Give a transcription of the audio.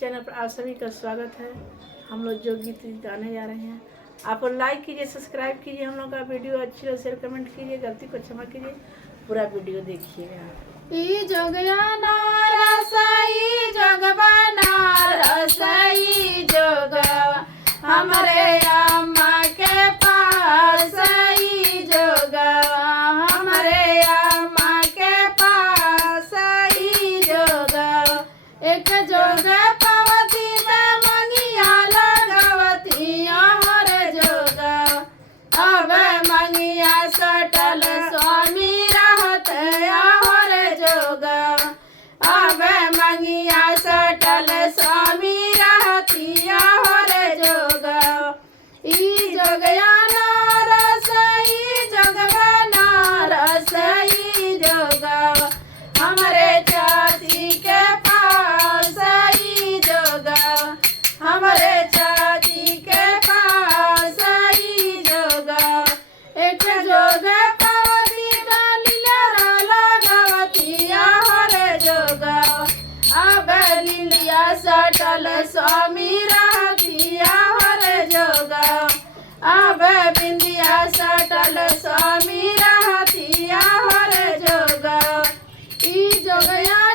Channel पर आप सभी का स्वागत है। हम लोग जो गीत गाने जा रहे हैं, आप लाइक कीजिए, सब्सक्राइब कीजिए। हम लोग का वीडियो अच्छी लगे शेयर कमेंट कीजिए, गलती को क्षमा कीजिए। पूरा वीडियो देखिएगा। ई जोगया नारसई जोगबना रसई जोगवा हमरे अम्मा के पास ई जोगवा हमरे अम्मा के पास ई जोगवा एक जोग पवती में मंगिया लगवती हर जोगवा अब मंगिया सटल स्वामी रहत हर जोगवा अब मंगिया सटल स्वामी रहती हर जोगवा ई जोगया नारस ई जोगवा नारस ई जोगवा हमरे चाची के पास ई जोगवा हमरे चाची के पास ई जोगवा एक जोग पवती डालिया लगवती हर जोगवा अब लिलिया सटल स्वामी रहती हर जोगवा अब बिंदिया सटल स्वामी रहती हर जोगवा ई जोगया